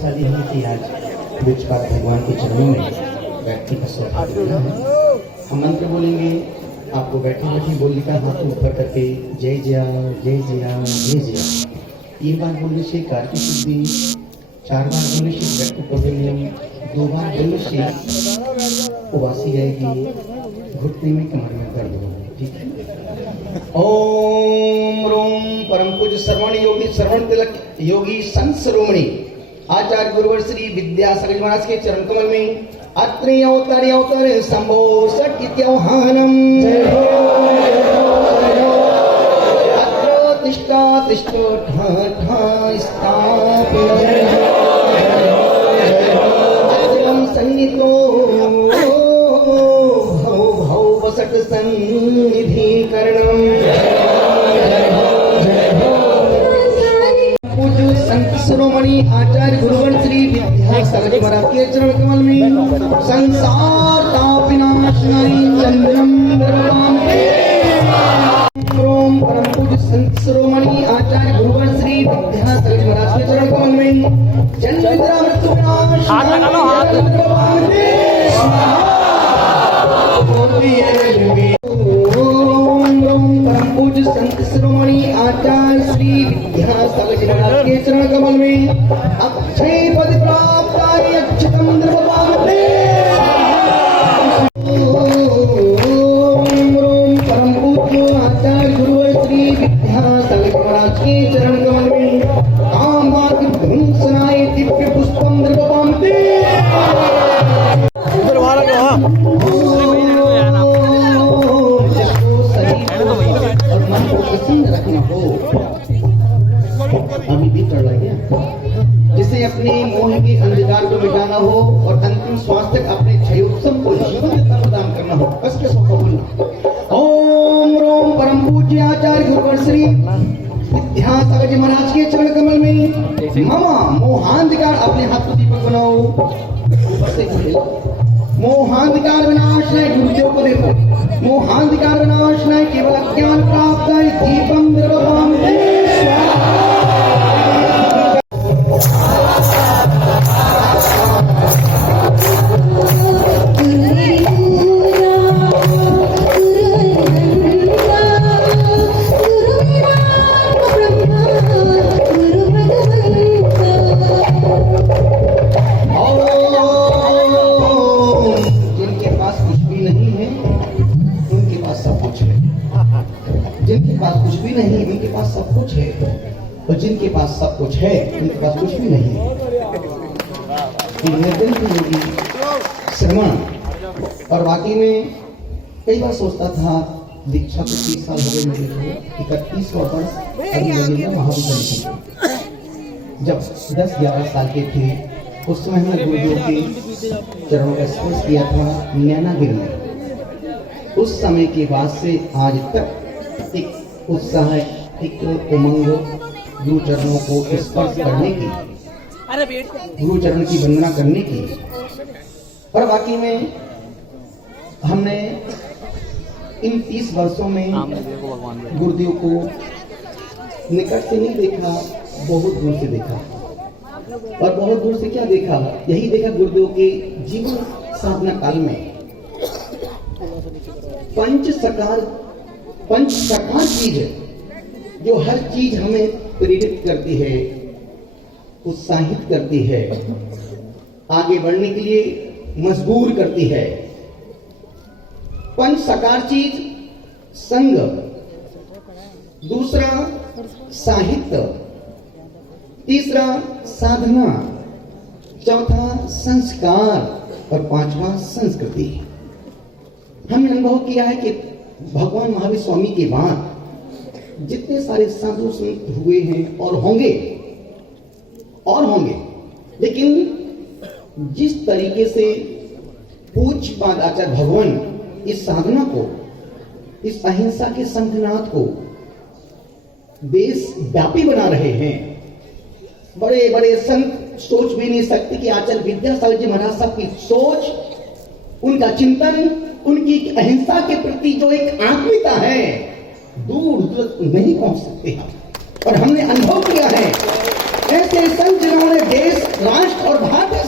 भाग्यशाली हैं कि आज बीच बात भगवान के चरणों में बैठने का सौभाग्य मिला है। हम मंत्र बोलेंगे, आपको बैठे बैठे बोलने का हाथ ऊपर करके जय जया जय जया जय जया 3 बार बोलने से कार्य की सिद्धि, 4 बार बोलने से व्यक्ति कौशल्यम, 2 बार बोलने से उबासी जाएगी, घुटने में कमर में दर्द होगा। ठीक है। ओम रोम परम पूज्य श्रवण योगी श्रवण तिलक योगी संत शिरोमणि आचार्य गुरुवर श्री विद्यासागर महाराज के चरण कमल में अत्रि अवतारे शंभो सत्योहानम अत्र तिष्ठा तिष्ठो ठा ठा स्थाप्य अत्रम सन्निधो भव भव वसत सन्निधि करणम पूज्य संत शिरोमणि आचार्य गुरुवर श्री विद्यासागर महाराज के चरण कमल में संसार ताप विनाशनाय चंद्रम द्रवमामि ओम परम पूज्य संत शिरोमणि आचार्य गुरुवर श्री विद्यासागर महाराज के चरण कमल में जन्म जरा मृत्यु विनाशनाय द्रवमामि परम पूज्य संत शिरोमणि आचार्य श्री विद्यासागर महाराज के चरण कमल में अक्षय पद प्राप्त अक्षतम द्रवमामि ओम परम पूज्य आचार्य गुरुवर श्री विद्यासागर महाराज के चरण कमल में कामाग्नि ध्वंसनाय दिव्य पुष्पम द्रवमामि रखना हो अभी भी कर लगे जिसे अपने मोह के अंधकार को मिटाना हो और अंतिम श्वास तक अपने क्षयोत्सव को जीवन में प्रदान करना हो बस के सौ बोलना ओम रोम परम पूज्य आचार्य गुरुवर श्री विद्यासागर जी महाराज के चरण कमल में मामा मोहांधकार अपने हाथ को दीपक बनाओ ऊपर से मोहांधकार विनाशनाय गुरुदेव को देखो मोहांधकार विनाशनाय केवल ज्ञान प्राप्त है दीपम द्रवमामि जिनके पास कुछ भी नहीं उनके पास सब कुछ है और जिनके पास सब कुछ है उनके पास कुछ भी नहीं है। श्रवण और बाकी में कई बार सोचता था दीक्षा को 30 साल हो गए मुझे 31वां वर्ष अभी लगेगा महाविद्यालय जब 10-11 साल के थे उस समय हमने गुरुदेव के चरणों का स्पर्श किया था नैनागिरी में। उस समय के बाद से आज तक एक उत्साह एक उमंग गुरु चरणों को स्पर्श करने की गुरु चरण की वंदना करने की और बाकी में हमने इन 30 वर्षों में गुरुदेव को निकट से नहीं देखा बहुत दूर से देखा और बहुत दूर से क्या देखा यही देखा गुरुदेव के जीवन साधना काल में पंच सकार चीज है जो हर चीज हमें प्रेरित करती है उत्साहित करती है आगे बढ़ने के लिए मजबूर करती है। पंच सकार चीज संग, दूसरा साहित्य, तीसरा साधना, चौथा संस्कार और 5वां संस्कृति। हमने अनुभव किया है कि भगवान महावीर स्वामी के बाद जितने सारे साधु संत हुए हैं और होंगे लेकिन जिस तरीके से पूज्यपाद आचार्य भगवान इस साधना को इस अहिंसा के संतनाथ को देश व्यापी बना रहे हैं बड़े बड़े संत सोच भी नहीं सकते कि आचार्य विद्यासागर जी महाराज साहब की सोच उनका चिंतन उनकी अहिंसा के प्रति जो एक आत्मीयता है दूर तक नहीं पहुंच सकते और हमने अनुभव किया है ऐसे संत जिन्होंने देश राष्ट्र और भारतीय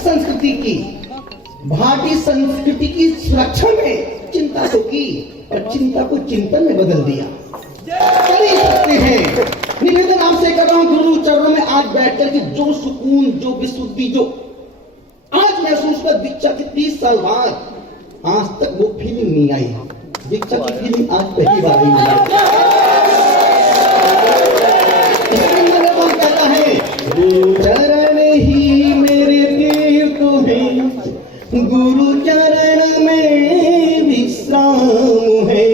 संस्कृति की सुरक्षा में चिंता तो की और चिंता को चिंतन में बदल दिया। कर ही सकते हैं। निवेदन आपसे कर रहा हूं गुरु चरणों में आज बैठकर के जो सुकून, जो विशुद्धि, जो आज महसूस कर दीक्षा के 30 साल बाद आज तक वो फीलिंग नहीं आई। दीक्षा की फीलिंग आज पहली बार आई। कहता है गुरु चरण ही मेरे तीर्थ हैं, गुरु चरण में विश्राम है,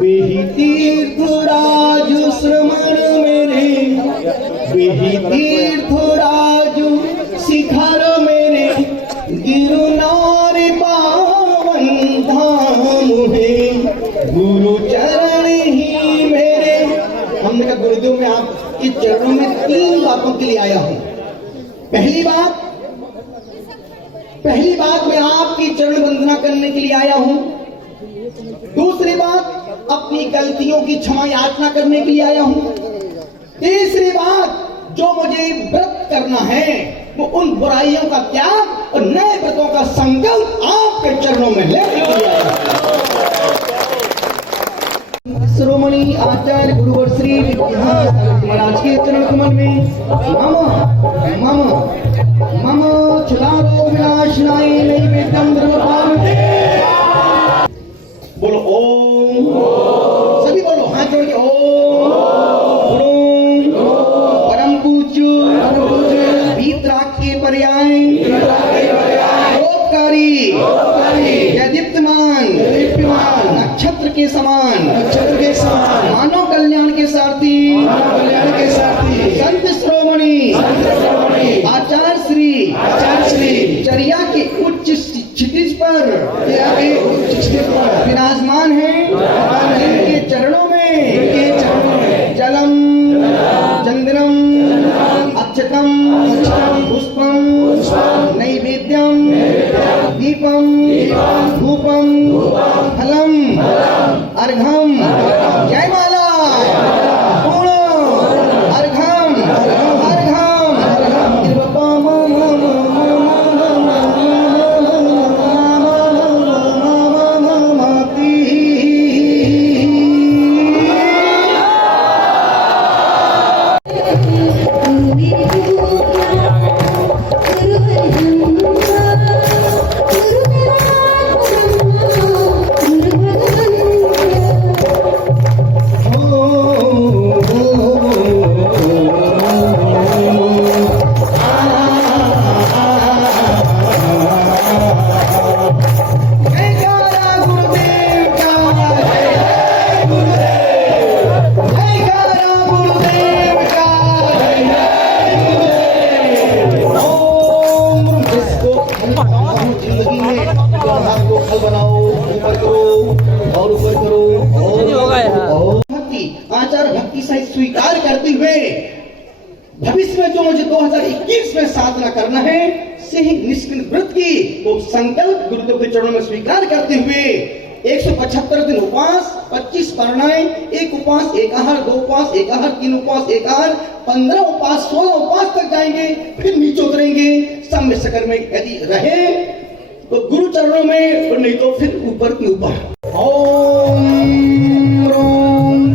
बेही तीर्थ राज श्रमण मेरे, बेही तीर्थ राज शिखर मेरे, गिरनार पावन धाम है, गुरु चरण ही मेरे। हमने कहा गुरुदेव मैं आपके चरणों में 3 बातों के लिए आया हूं। पहली बात मैं आपकी चरण वंदना करने के लिए आया हूं। दूसरी बात अपनी गलतियों की क्षमा याचना करने के लिए आया हूं। तीसरी बात जो मुझे व्रत करना है वो उन बुराइयों का त्याग और नए व्रतों का संकल्प आपके चरणों में लेने के लिए आया हूं। श्रोमणी आचार्य गुरुवर श्री महाराज के चरण कमल में मम छलारो विनाशनाय नैवेद्यम द्रव्यपान। बोलो ओम। सभी बोलो हाथ जोड़ के ओम। परम पूज्य वीतराग के पर्याय दीप्तमान नक्षत्र के समान मानव कल्याण के सारथी संत श्रोमणी आचार्य श्री चर्या के उच्च क्षितिज पर विराजमान है। इनके चरणों में जलम चंद्रम अक्षतम पुष्पम नैवेद्यम दीपम धूपम फलम अर्घम जयमाला पूर्ण अर्घम स्वीकार करते हुए भविष्य में जो मुझे 2021 में साधना करना है से ही निष्किन व्रत की वो संकल्प गुरुदेव के चरणों में स्वीकार करते हुए 175 दिन उपवास, 25 पारणाएं, 1 उपवास, 1 आहार, 2 उपवास, 1 आहार, 3 उपवास, 1 आहार, 15 उपवास, 16 उपवास तक जाएंगे, फिर नीचे उतरेंगे। सम्य सागर में यदि रहे तो गुरु चरणों में और नहीं तो फिर ऊपर के ऊपर। ओम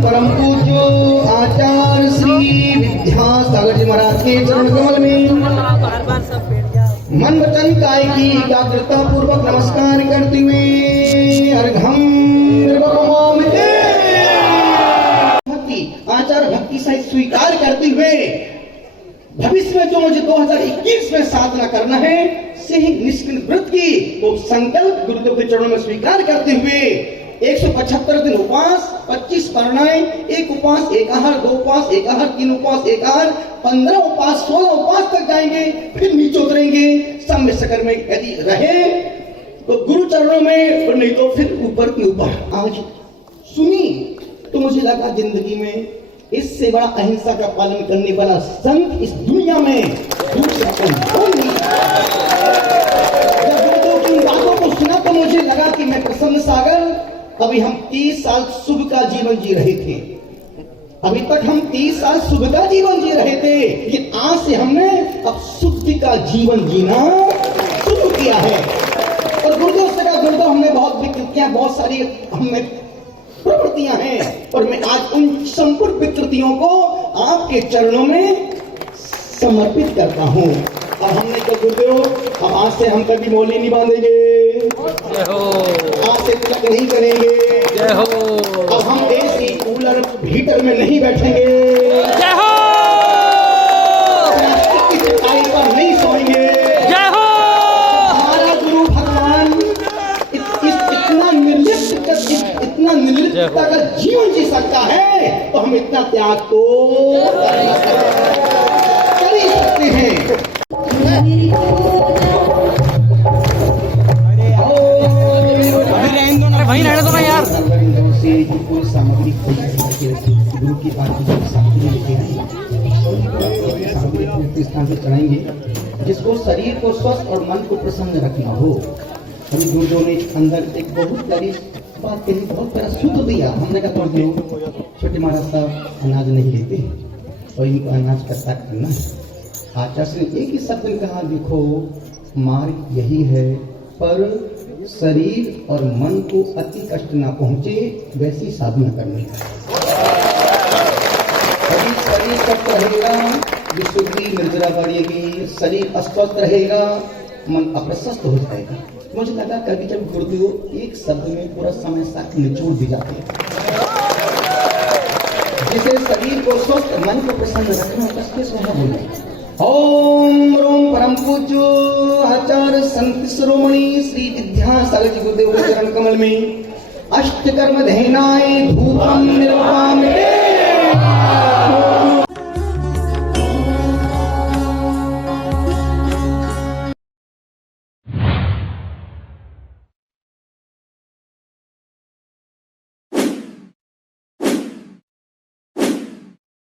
परम पूज्य आचार्य श्री विद्यासागर जी महाराज के चरण कमल में मन वचन काय की एकाग्रता पूर्वक नमस्कार करते हुए अर्घम आचार्य भक्ति सहित स्वीकार करते हुए भविष्य में जो मुझे 2021 में साधना करना है से ही निष्किन व्रत की वो संकल्प गुरुदेव के चरणों में स्वीकार करते हुए 175 दिन उपवास, 25 पारणाएं, 1 उपवास, 1 आहार, 2 उपवास, 1 आहार, 3 उपवास, 1 आहार, 15 उपवास, 16 उपवास तक जाएंगे, फिर नीचे उतरेंगे। सम्य सागर में यदि रहे तो गुरु चरणों में और नहीं तो फिर ऊपर के ऊपर। आज सुनी तो मुझे लगा जिंदगी में इससे बड़ा अहिंसा का पालन करने वाला संत इस दुनिया में दूसरा कोई नहीं। जब गुरुदेव की बातों को सुना तो मुझे लगा कि मैं प्रसन्न सागर अभी हम 30 साल सुख का जीवन जी रहे थे। अभी तक हम 30 साल सुख का जीवन जी रहे थे, लेकिन आज से हमने अब सुख का जीवन जीना शुरू किया है। और गुरुदेव से कहा, गुरुदेव हमने बहुत विकृतियां, बहुत सारी हमें प्रवृत्तियां हैं, और मैं आज उन संपूर्ण विकृतियों को आपके चरणों में समर्पित करता हूं। और हमने तो गुरुदेव, अब आज से हम कभी मोली नहीं बांधेंगे, आज से तिलक नहीं करेंगे, अब हम एसी कूलर हीटर में नहीं बैठेंगे, प्लास्टिक की चटाई पर नहीं सोएंगे। हमारा गुरु भगवान इतना निर्लिप्तता का जीवन जी सकता है, तो हम इतना त्याग तो कर ही सकते हैं। वहीं रहने दो ना यार। से जो कोई सामग्री गुरु की सामग्री लेके आएंगे, सामग्री स्थान पर चढ़ाएंगे, जिसको शरीर को स्वस्थ और मन को प्रसन्न रखना हो। हमें गुरुदेव ने अंदर एक बहुत बड़ी बात कही, बहुत बड़ा सूत्र दिया। हमने कहा गुरुदेव, छोटे महाराज साहब अनाज नहीं लेते और इनको अनाज का त्याग करना है। आचार्य ने एक ही शब्द में कहा, देखो मार्ग यही है, पर शरीर और मन को अति कष्ट ना पहुंचे वैसी साधना करनी है। अभी शरीर स्वस्थ रहेगा, विशुद्धि निर्जरा बढ़ेगी, शरीर अस्वस्थ रहेगा, मन अप्रशस्त हो जाएगा। मुझे लगा कभी जब गुरुदेव एक शब्द में पूरा समय साथ निचोड़ दी जाते हैं, जिसे शरीर को स्वस्थ मन को प्रसन्न रखना, कसके सोना बोले। ओम रोम परम पूज्यो आचार्य संत शिरोमणि श्री विद्यासागर जी गुरुदेव के चरण कमल में अष्टकर्म धेनाय धूपम निर्वापयामि।